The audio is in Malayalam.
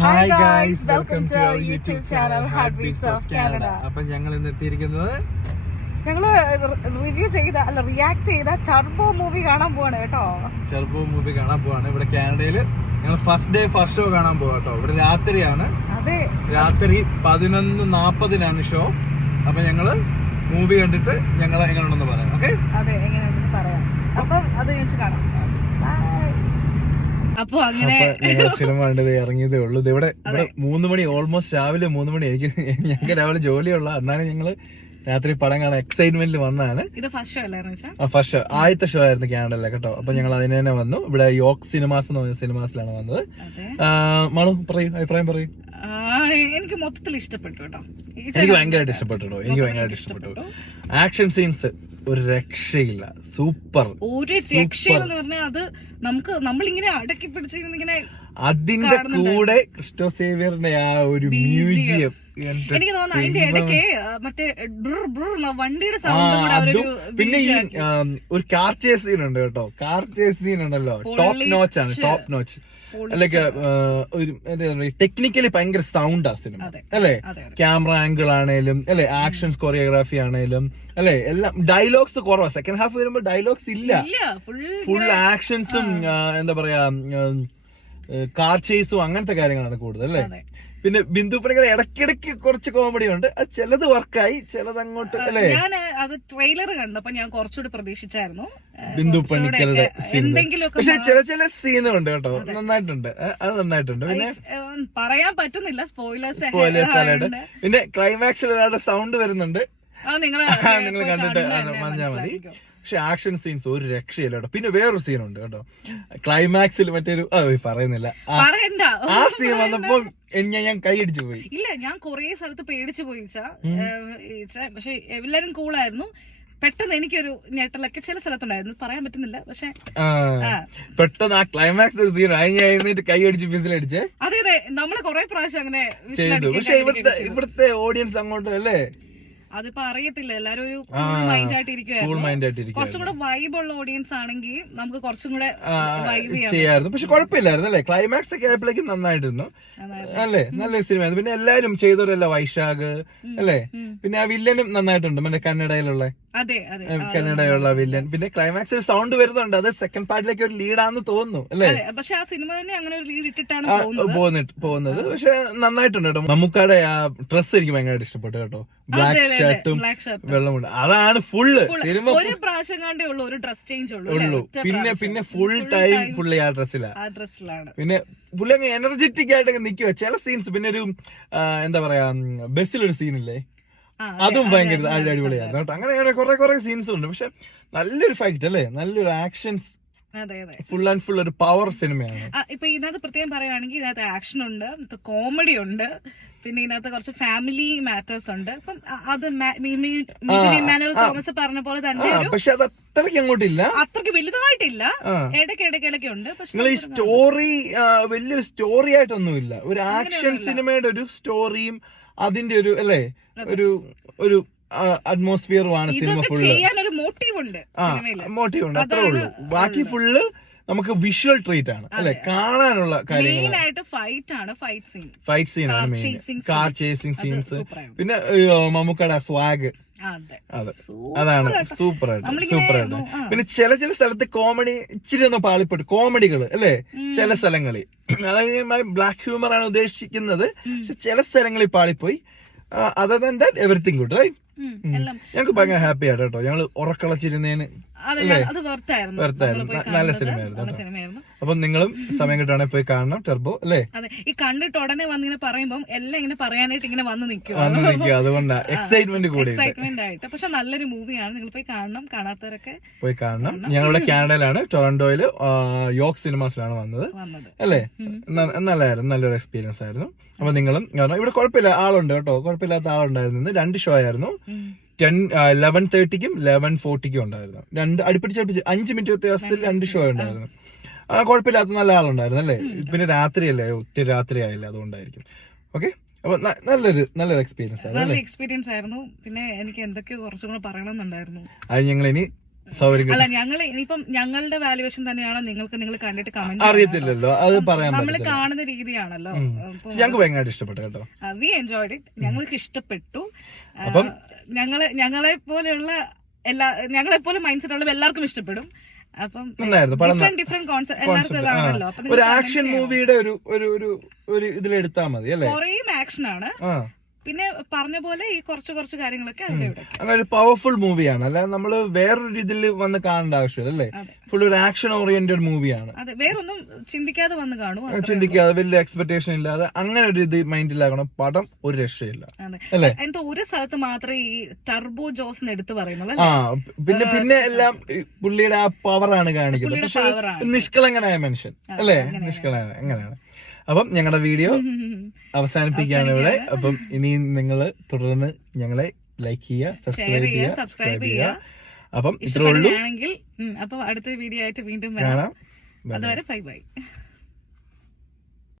Hi guys, welcome to our YouTube channel Heart Beats of Canada. അപ്പം ഞങ്ങൾ ഇന്ന് എത്തിയിരിക്കുന്നത് ഞങ്ങള് റിയാക്ട് ചെയ്ത ടർബോ മൂവി കാണാൻ പോവാണ് കേട്ടോ. ടർബോ മൂവി കാണാൻ പോവാണ്. ഇവിടെ കാനഡയില് ഞങ്ങൾ ഫസ്റ്റ് ഡേ ഫസ്റ്റ് ഷോ കാണാൻ പോവാ കേട്ടോ. ഇവിടെ രാത്രിയാണ്, രാത്രി 11:40 ഷോ. അപ്പൊ ഞങ്ങള് മൂവി കണ്ടിട്ട് ഞങ്ങൾ എങ്ങനെയുണ്ടെന്ന് പറയാം. ഓക്കെ, അതെ, എങ്ങനെയുണ്ടെന്ന് പറയാം. അപ്പം അത് കഴിച്ച് കാണാം. അപ്പൊ അങ്ങനെ സിനിമ കണ്ടത് ഇറങ്ങിയതേ ഉള്ളൂ. ഇവിടെ 3 മണി, ഓൾമോസ്റ്റ് രാവിലെ 3 മണി. ഞങ്ങൾക്ക് രാവിലെ ജോലിയുള്ള, എന്നാലും ഞങ്ങള് രാത്രി പടം കാണാൻ എക്സൈറ്റ്മെന്റിൽ വന്നതാണ്. ഇത് ഫസ്റ്റ് ഷോ അല്ലായിരുന്നു? ഫസ്റ്റ് ഷോ, ആദ്യത്തെ ഷോ ആയിരുന്നു കാനഡയിലെ കേട്ടോ. അപ്പൊ ഞങ്ങൾ അതിന് തന്നെ വന്നു. ഇവിടെ യോർക്ക് സിനിമാസ് എന്ന് പറഞ്ഞ സിനിമാസിലാണ് വന്നത്. മണു പറയൂ, അഭിപ്രായം പറയൂ. എനിക്ക് മൊത്തത്തിൽ ഇഷ്ടപ്പെട്ടു കേട്ടോ. എനിക്ക് ഭയങ്കരമായിട്ട് ഇഷ്ടപ്പെട്ടു. ആക്ഷൻ സീൻസ് ഒരു രക്ഷയില്ല, സൂപ്പർ. ഒരു രക്ഷയെന്ന് പറഞ്ഞാൽ അത് നമ്മളിങ്ങനെ അടക്കി പിടിച്ചിങ്ങനെ. അതിന്റെ കൂടെ ക്രിസ്റ്റോ സേവിയറിന്റെ ആ ഒരു മ്യൂസിയം, എനിക്ക് തോന്നുന്നു അതിന്റെ ഇടയ്ക്ക് മറ്റേ വണ്ടിയുടെ സൗണ്ട്. പിന്നെ ഈ ഒരു കാർ ചേസ് സീൻ ഉണ്ട് കേട്ടോ. കാർ ചേസ് സീൻ ഉണ്ടല്ലോ, ടോപ്പ് നോച്ച് ആണ്, ടോപ്പ് നോച്ച്. അല്ലെങ്കിൽ ടെക്നിക്കലി ഭയങ്കര സൗണ്ടാ സിനിമ അല്ലെ. ക്യാമറ ആംഗിൾ ആണേലും അല്ലെ, ആക്ഷൻസ് കൊറിയോഗ്രാഫി ആണേലും അല്ലെ, എല്ലാം. ഡയലോഗ്സ് കുറവാ. സെക്കൻഡ് ഹാഫ് വരുമ്പോ ഡയലോഗ്സ് ഇല്ല, ഫുൾ ആക്ഷൻസും എന്താ പറയാ, കാർ ചേസും അങ്ങനത്തെ കാര്യങ്ങളാണ് കൂടുതൽ അല്ലെ. പിന്നെ ബിന്ദു പണിക്കർ ഇടയ്ക്കിടയ്ക്ക് കുറച്ച് കോമഡി ഉണ്ട്. അത് ചിലത് വർക്കായി, ചിലത് അങ്ങോട്ട് അല്ലെ. ഞാൻ അത് ട്രെയിലർ കണ്ടപ്പോ ഞാൻ കുറച്ചുകൂടി പ്രതീക്ഷിച്ചായിരുന്നു ബിന്ദു പണിക്കരുടെ സീൻ. പക്ഷെ ചില സീനുണ്ട് കേട്ടോ, നന്നായിട്ടുണ്ട്. അത് നന്നായിട്ടുണ്ട്. പിന്നെ പറയാൻ പറ്റുന്നില്ല, സ്പോയിലേഴ്സ്. പിന്നെ ക്ലൈമാക്സിൽ ഒരാളുടെ സൗണ്ട് വരുന്നുണ്ട്, നിങ്ങൾ കണ്ടിട്ട് പറഞ്ഞാൽ മതി. പക്ഷെ ആക്ഷൻ സീൻസ് ഒരു രക്ഷയില്ല കേട്ടോ. പിന്നെ വേറൊരു സീനുണ്ട് കേട്ടോ, ക്ലൈമാക്സിൽ മറ്റൊരു പറയുന്നില്ല, ആ സീൻ വന്നപ്പോ ഞാൻ കൈയടിച്ചു പോയി. ഇല്ല, ഞാൻ കൊറേ സ്ഥലത്ത് പേടിച്ചു പോയി. പക്ഷെ എല്ലാരും കൂളായിരുന്നു. പെട്ടെന്ന് എനിക്കൊരു ഞെട്ടലൊക്കെ ചില സ്ഥലത്തുണ്ടായിരുന്നു, പറയാൻ പറ്റുന്നില്ല. പക്ഷെ പെട്ടെന്ന് ആ ക്ലൈമാക്സ് ഒരു സീൻ എഴുന്നേറ്റ് കൈ അടിച്ച് ഫിസിലടിച്ചേ. അതെ അതെ, നമ്മള് കൊറേ പ്രാവശ്യം അങ്ങനെ ചെയ്തു. പക്ഷെ ഇവിടുത്തെ ഓഡിയൻസ് അങ്ങോട്ട് അല്ലേ, അതിപ്പോ അറിയത്തില്ല, എല്ലാരും ഒരു കൂൾ മൈൻഡ് ആയിട്ട് ഇരിക്കുവായിരുന്നു. കുറച്ചും കൂടെ വൈബ് ഉള്ള ഓഡിയൻസ് ആണെങ്കിൽ നമുക്ക് കുറച്ചും കൂടെ ചെയ്യായിരുന്നു. പക്ഷെ കുഴപ്പമില്ലായിരുന്നു അല്ലെ. ക്ലൈമാക്സ് ഒക്കെ ആയപ്പോഴേക്കും നന്നായിട്ടിരുന്നു അല്ലേ, നല്ലൊരു സിനിമയായിരുന്നു. പിന്നെ എല്ലാരും ചെയ്തവരല്ല, വൈശാഖ് അല്ലേ. പിന്നെ ആ വില്ലനും നന്നായിട്ടുണ്ട്, മറ്റേ കന്നഡയിലുള്ള വില്ലൻ. പിന്നെ ക്ലൈമാക്സിൽ സൗണ്ട് വരുന്നുണ്ട്, അത് സെക്കൻഡ് പാർട്ടിലേക്ക് ഒരു ലീഡാന്ന് തോന്നുന്നു അല്ലേ. പക്ഷെ ആ സിനിമ തന്നെ അങ്ങനെ ഒരു ലീഡ് ഇട്ടിട്ടാണ് പോകുന്നത്. പക്ഷെ നന്നായിട്ടുണ്ട് കേട്ടോ. മമ്മൂക്കാടെ ആ ഡ്രസ് എനിക്ക് ഭയങ്കരമായിട്ട് ഇഷ്ടപ്പെട്ടു കേട്ടോ. ബ്ലാക്ക് ഷർട്ടും വെള്ളമുണ്ട്, അതാണ് ഫുള്ള് സിനിമ. ഒരു പ്രാവശ്യം കണ്ടേ ഉള്ളൂ ഒരു ഡ്രസ് ചേഞ്ച് ഉള്ളൂ. പിന്നെ ഫുൾ ടൈം പുള്ളി ആ ഡ്രസ്സിലാണ്. പിന്നെ പുള്ളി അങ്ങ് എനർജറ്റിക് ആയിട്ടൊക്കെ നിൽക്കുക ചില സീൻസ്. പിന്നെ ഒരു എന്താ പറയാ, ബസ്സിലൊരു സീനില്ലേ, അതും ഭയങ്കര അടിപൊളിയായിരുന്നു കേട്ടോ. അങ്ങനെ കുറെ സീൻസ് ഉണ്ട്. പക്ഷെ നല്ലൊരു ഫൈറ്റ് അല്ലേ, നല്ലൊരു ആക്ഷൻസ്, ഫുൾ ആൻഡ് ഫുൾ ഒരു പവർ സിനിമയാണ്. ഇപ്പൊ ഇതിനകത്ത് പ്രത്യേകം പറയുകയാണെങ്കിൽ ഇതിനകത്ത് ആക്ഷൻ ഉണ്ട്, കോമഡി ഉണ്ട്, പിന്നെ ഇതിനകത്ത് കുറച്ച് ഫാമിലി മാറ്റേഴ്സ് ഉണ്ട്. അപ്പം അത് ഇമ്മാനുവൽ തോമസ് പറഞ്ഞ പോലെ തന്നെ, പക്ഷെ അത് അത്രയ്ക്ക് അങ്ങോട്ടില്ല, അത്രയ്ക്ക് വലുതായിട്ടില്ല, ഇടയ്ക്ക് ഉണ്ട്. പക്ഷെ ഈ സ്റ്റോറി വലിയൊരു സ്റ്റോറി ആയിട്ടൊന്നുമില്ല. ഒരു ആക്ഷൻ സിനിമയുടെ ഒരു സ്റ്റോറിയും അതിന്റെ ഒരു അല്ലേ, ഒരു അറ്റ്മോസ്ഫിയറുമാണ് സിനിമ ഫുള്ള്. മോട്ടീവ് ഉണ്ട്, അത്രേ ഉള്ളൂ. ബാക്കി ഫുള്ള് നമുക്ക് വിഷ്വൽ ട്രീറ്റ് ആണ് അല്ലെ, കാണാനുള്ള കാര്യങ്ങൾ. ഫൈറ്റ് സീൻ ആണ് മെയിൻ, കാർ ചേസിങ് സീൻസ്. പിന്നെ മമ്മൂക്കയുടെ സ്വാഗ്, അതാണ് സൂപ്പറായിട്ട്. പിന്നെ ചില സ്ഥലത്ത് കോമഡി ഇച്ചിരി ഒന്ന് പാളിപ്പെട്ടു, കോമഡികൾ അല്ലെ ചില സ്ഥലങ്ങളിൽ. അതായത് ബ്ലാക്ക് ഹ്യൂമർ ആണ് ഉദ്ദേശിക്കുന്നത്, പക്ഷെ ചില സ്ഥലങ്ങളിൽ പാളിപ്പോയി. Other than that everything good, right. ഞങ്ങൾക്ക് ഭയങ്കര ഹാപ്പി ആയിട്ട് കേട്ടോ. ഞങ്ങൾ ഉറക്കളച്ചിരുന്നതിന് നല്ല സിനിമയായിരുന്നു. അപ്പം നിങ്ങളും സമയം കിട്ടുവാണെങ്കിൽ പോയി കാണണം ടർബോ അല്ലേ. ഈ കണ്ടിട്ട് ഉടനെ വന്നിങ്ങനെ പറയുമ്പോൾ എല്ലാം ഇങ്ങനെ പറയാനായിട്ട് ഇങ്ങനെ വന്ന് നിൽക്കും, അതുകൊണ്ടാണ് എക്സൈറ്റ്മെന്റ് കൂടി ആയിട്ട്. പക്ഷെ നല്ലൊരു മൂവിയാണ്, നിങ്ങൾ പോയി കാണണം, കാണാത്തവരൊക്കെ പോയി കാണണം. ഞങ്ങളുടെ കാനഡയിലാണ്, ടൊറന്റോയില് യോർക്ക് സിനിമാസിലാണ് വന്നത് അല്ലേ. നല്ലായിരുന്നു, നല്ലൊരു എക്സ്പീരിയൻസ് ആയിരുന്നു. അപ്പൊ നിങ്ങളും ഇവിടെ കുഴപ്പമില്ല, ആളുണ്ട് കേട്ടോ, കുഴപ്പമില്ലാത്ത ആളുണ്ടായിരുന്നു. 2 ഷോ ആയിരുന്നു, 11:30 11:40 ഉണ്ടായിരുന്നു. 2 അടുപ്പിച്ച് 5 മിനിറ്റ് വ്യത്യാസത്തിൽ 2 ഷോ ഉണ്ടായിരുന്നു. കുഴപ്പമില്ലാത്ത നല്ല ആളുണ്ടായിരുന്നു അല്ലേ. പിന്നെ രാത്രിയല്ലേ, ഒത്തിരി രാത്രി ആയില്ല, അതുകൊണ്ടായിരിക്കും. ഓക്കെ, അപ്പൊ നല്ലൊരു എക്സ്പീരിയൻസ് ആയിരുന്നു. എക്സ്പീരിയൻസ് ആയിരുന്നു. പിന്നെ എനിക്ക് എന്തൊക്കെയോ കുറച്ചും കൂടെ പറയണമെന്നുണ്ടായിരുന്നു. അത് ഞങ്ങൾ ഇനി സൗകര്യം അല്ല ഞങ്ങൾ ഇനിയിപ്പം ഞങ്ങളുടെ വാല്യുവേഷൻ തന്നെയാണോ നിങ്ങൾ കണ്ടിട്ട് കമന്റ് അറിയത്തില്ലല്ലോ, അത് പറയാൻ നമ്മൾ പറ്റില്ല. കാണുന്ന രീതിയാണല്ലോ. ഞങ്ങൾക്ക് ഭയങ്കരമായിട്ട് ഇഷ്ടപ്പെട്ടു കേട്ടോ. വി എൻജോയ്ഡ് ഇറ്റ്, ഞങ്ങൾക്ക് ഇഷ്ടപ്പെട്ടു. അപ്പം ഞങ്ങളെ പോലെയുള്ള ഞങ്ങളെപ്പോലെ മൈൻഡ് സെറ്റ് ഉള്ള എല്ലാവർക്കും ഇഷ്ടപ്പെടും. അപ്പം ഡിഫറെന്റ് കോൺസെപ്റ്റ് എല്ലാവർക്കും ഇതാണല്ലോ. ഒരു ആക്ഷൻ മൂവിയുടെ ഒരു ഇതിലെടുത്താ മതി അല്ലേ? കുറേ ആക്ഷൻ ആണ്, പിന്നെ പറഞ്ഞ പോലെ ഈ കുറച്ച് കാര്യങ്ങളൊക്കെ അവിടെ ഇവിടെ. അങ്ങനെ ഒരു പവർഫുൾ മൂവിയാണ്, അല്ലാതെ നമ്മള് വേറൊരു ഇതിൽ വന്ന് കാണേണ്ട ആവശ്യമില്ല അല്ലേ? ഫുൾ ഒരു ആക്ഷൻ ഓറിയന്റഡ് മൂവിയാണ്. അതെ, വേറൊന്നും ചിന്തിക്കാതെ വന്ന് കാണും, ചിന്തിക്കാതെ വലിയ എക്സ്പെക്ടേഷൻ ഇല്ലാതെ അങ്ങനെ ഒരു ഇത് മൈൻഡിലാകണം. പടം ഒരു രക്ഷയില്ല അല്ലേ? എന്തോ ഒരു സ്ഥലത്ത് മാത്രമേ ഈ ടർബോ ജോസ് എടുത്ത് പറയുന്നത്. പിന്നെ എല്ലാം പുള്ളിയുടെ ആ പവറാണ് കാണിക്കുന്നത്. പക്ഷെ നിഷ്കളങ്കനായ മനുഷ്യൻ അല്ലേ? നിഷ്കളങ്ക എങ്ങനെയാണ്. അപ്പം ഞങ്ങളുടെ വീഡിയോ അവസാനിപ്പിക്കുകയാണ് ഇവിടെ. അപ്പം ഇനി നിങ്ങൾ തുടർന്ന് ഞങ്ങളെ ലൈക്ക് ചെയ്യുക, സബ്സ്ക്രൈബ് ചെയ്യുക. അപ്പം ഇത്രേ ഉള്ളൂ. അപ്പൊ അടുത്ത വീഡിയോ ആയിട്ട് വീണ്ടും കാണാം. അതുവരെ ബൈ ബൈ.